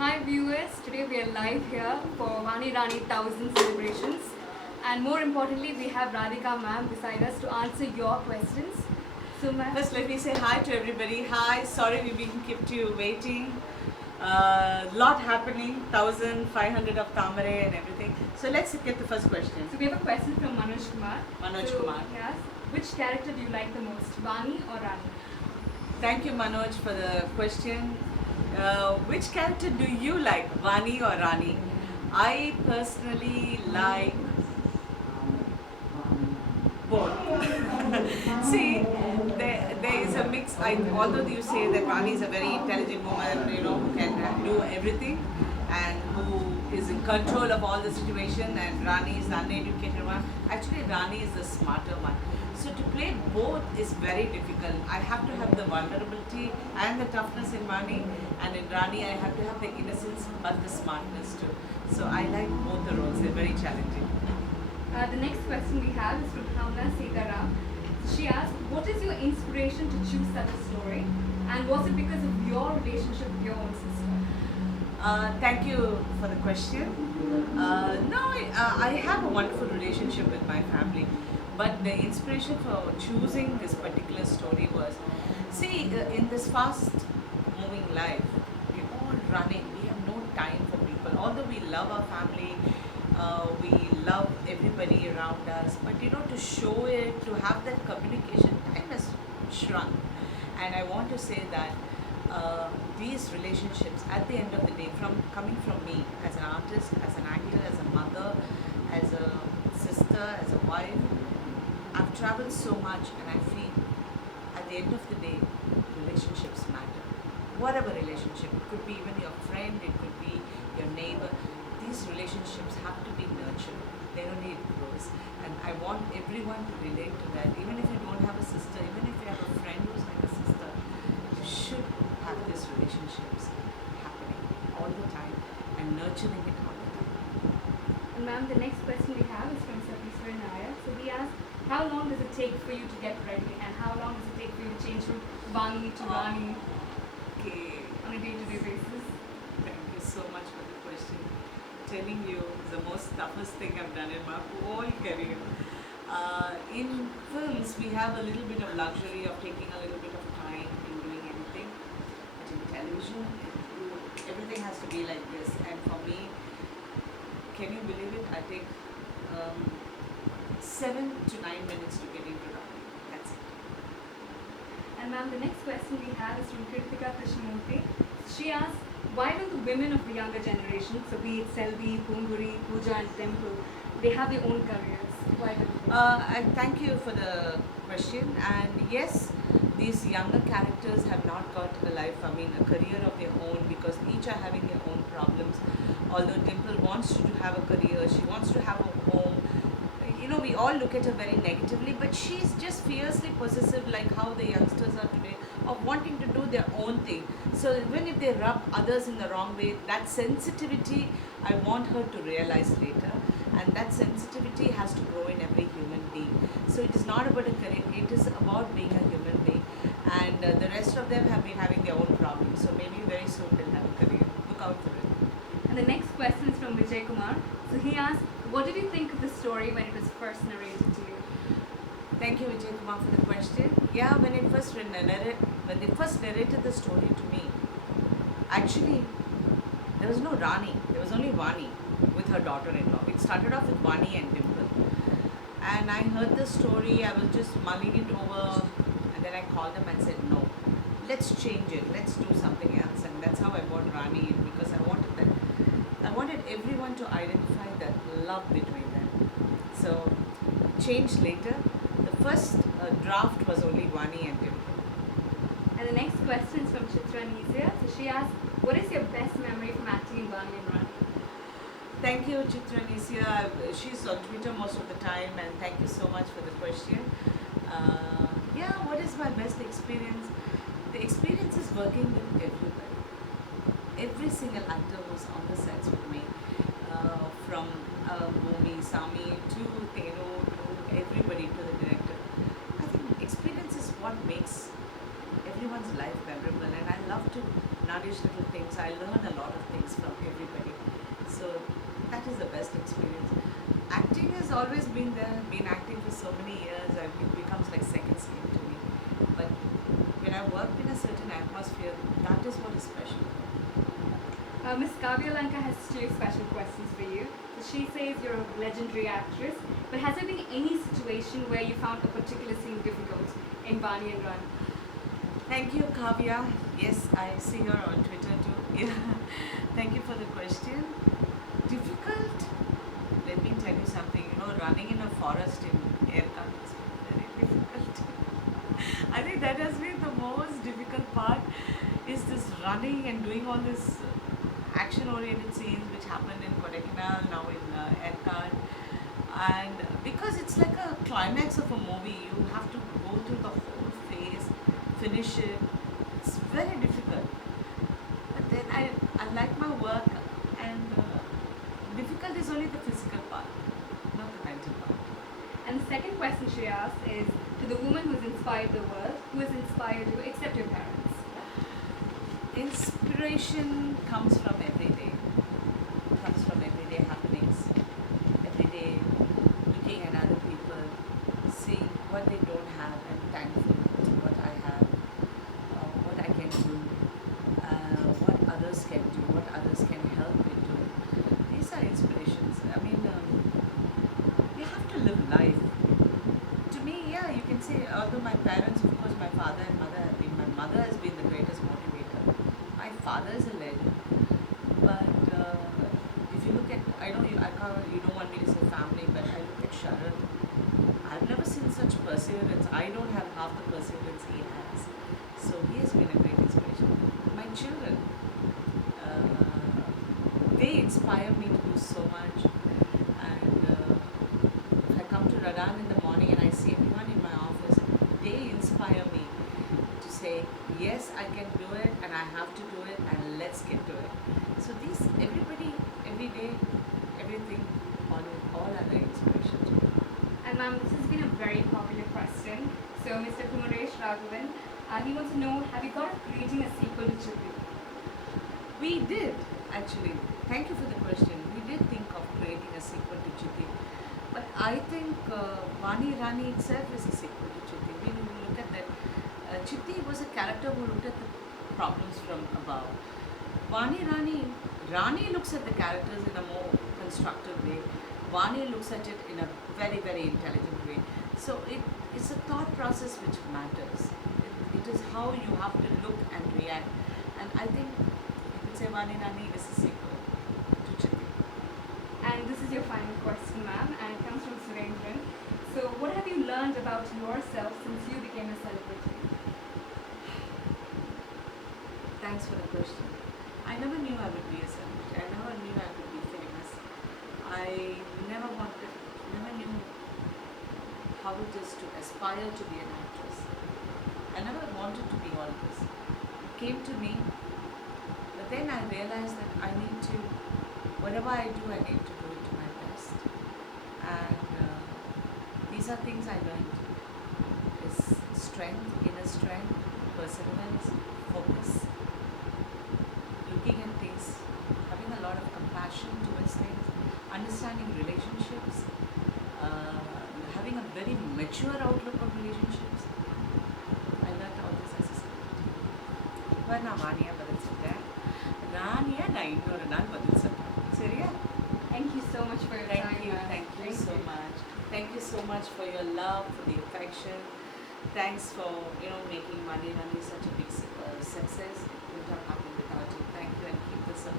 Hi viewers, today we are live here for Vaani Rani 1000 celebrations, and more importantly we have Radikaa ma'am beside us to answer your questions. So ma'am, First, let me say hi to everybody. Hi, sorry we've been kept you waiting. Lot happening, 1,500 of Tamare and everything. So let's get the first question. So we have a question from Manoj Kumar. Manoj Kumar. Yes, which character do you like the most, Vaani or Rani? Thank you, Manoj, for the question. Which character do you like, Vaani or Rani? I personally like both. See, there is a mix. Although you say that Rani is a very intelligent woman, who can do everything and who is in control of all the situation, and Rani is the uneducated one. Actually, Rani is the smarter one. So to play both is very difficult. I have to have the vulnerability and the toughness in Vaani, and in Rani I have to have the innocence but the smartness too. So I like both the roles. They're very challenging. The next question we have is from Hamna Sitaram. She asked, what is your inspiration to choose such a story, and was it because of your relationship with your own sister? Thank you for the question. No, I have a wonderful relationship with my family, but the inspiration for choosing this particular story was, see, in this fast moving life, we're all running, we have no time for people. Although we love our family, we love everybody around us, but to show it, to have that communication, time has shrunk. And I want to say that these relationships at the end of the day, coming from me as an artist, as an actor, as a mother, as a sister, as a wife, I've traveled so much, and I feel at the end of the day relationships matter. Whatever relationship, it could be even your friend, it could be your neighbor, these relationships have to be nurtured. They don't need grows. And I want everyone to relate to that. Even if you don't have a sister, even if you have a friend who's like a sister, you should have these relationships happening all the time and nurturing it all the time. And ma'am, the next question we have is from Sarathkumar Nair. So he asked, how long does it take for you to get ready, and how long does it take for you to change from Vaani to Rani Okay. on a day-to-day basis? Thank you so much for the question. Telling you is the most toughest thing I've done in my whole career. In films, we have a little bit of luxury of taking a little bit of time in doing anything. But in television, everything has to be like this. And for me, can you believe it? I take 7 to 9 minutes to get into Rani. That's it. And ma'am, the next question we have is from Kritika Krishnamurthy. She asked, why don't the women of the younger generation, so be it Selvi, Punguri, Pooja and Temple, they have their own careers? Why don't they? I thank you for the question. And yes, these younger characters have not got a life, a career of their own, because each are having their own problems. Although Dimple wants to have a career, she wants to have a home. We all look at her very negatively, but she's just fiercely possessive, like how the youngsters are today, of wanting to do their own thing. So even if they rub others in the wrong way, that sensitivity I want her to realize later, and that sensitivity has to grow in every human being. So it is not about a career, it is about being a human being, and the rest of them have been having their own problems. So maybe very soon they'll have a career. Look out for it. And the next question is from Vijay Kumar. So he asked, what did you think of the story when it was first narrated to you? Thank you, Vijay Kumar, for the question. Yeah, when they first narrated the story to me, actually, there was no Rani. There was only Vaani with her daughter-in-law. It started off with Vaani and Dimple. And I heard the story, I was just mulling it over, and then I called them and said, no, let's change it, let's do something else. And that's how I brought Rani in, because I wanted everyone to identify that love between them. So, changed later. The first draft was only Vaani and Dimple. And the next question is from Chitra Nizia. So she asked, what is your best memory from acting in Vaani and Rani? Thank you, Chitra Nizia. She's on Twitter most of the time, and thank you so much for the question. Yeah, what is my best experience? The experience is working with everybody. Every single actor who's on the sets with me, from Bhumi, Sami to Tenu to everybody, to the director. I think experience is what makes everyone's life memorable, and I love to nourish little things. I learn a lot of things from everybody. So that is the best experience. Acting has always been there, been acting for so many years, it becomes like second skin to me. But when I work in a certain atmosphere, that is what is special. Miss Kavya Lanka has two special questions for you. So she says you're a legendary actress, but has there been any situation where you found a particular scene difficult in Vaani and Rani? Thank you, Kavya. Yes, I see her on Twitter too. Yeah. Thank you for the question. Difficult? Let me tell you something. You know, running in a forest in Radikaa is very difficult. I think that has been the most difficult part. Is this running and doing all this action-oriented scenes which happened in Kodaikanal, now in Radikaa. And because it's like a climax of a movie, you have to go through the whole phase, finish it. It's very difficult. But then I like my work, and difficult is only the physical part, not the mental part. And the second question she asked is to the woman who's inspired the world, who has inspired you except your parents? Inspiration comes from every day. Comes from everyday happenings. Every day looking at other people, see what they don't have and thankful to what I have, what I can do, what others can do, what others can help me do. These are inspirations. I mean, you have to live life. To me, yeah, you can say, although my parents, of course, my father and mother have been, my mother has been the greatest motivator. My father is a legend. But if you look at, I know you don't want me to say family, but I look at Sharath. I've never seen such perseverance. I don't have half the perseverance he has. So he has been a great inspiration. My children, they inspire me to do so much. And if I come to Radan in the morning and I see everyone in my office, they inspire me to say, yes, I can do it and I have to do it and let's get to it. So these, everybody, every day, everything, all are the inspiration to me. And ma'am, this has been a very popular question. So Mr. Kumaresh Raghavan, he wants to know, have you thought of creating a sequel to Chitti? We did, actually. Thank you for the question. We did think of creating a sequel to Chitti. But I think Vaani Rani itself is a sequel to Chitti. When you look at that, Chitti was a character who looked at the problems from above. Vaani Rani looks at the characters in a more constructive way. Vaani looks at it in a very, very intelligent way. So it's a thought process which matters. It is how you have to look and react. And I think you could say Vaani Rani is a sequel to Chitti. And this is your final question, ma'am, and it comes from Surendran. So what have you learned about yourself since you became a celebrity? Thanks for the question. I never knew I would be a celebrity. I never knew I would be famous. I never knew how it is to aspire to be an actress. I never wanted to be all this. It came to me, but then I realized that I need to, whatever I do, I need to do it to my best. And these are things I learned. Is strength, inner strength, perseverance, focus, looking at things, having a lot of compassion towards things, understanding relationships, having a very mature outlook on relationships. I learned all this as a celebrity. இப்போ நான் வாணியாக பதில் சொல்கிறேன், ராணியாக நான் இன்னொரு நாள் பதில் சொல்கிறேன். சரியா? Thank you so much for your time, ma'am. Thank you so much. Thank you so much for your love, for the affection. Thanks for making Vaani Rani such a big success. It would have happened without you. Thank you, and keep this up.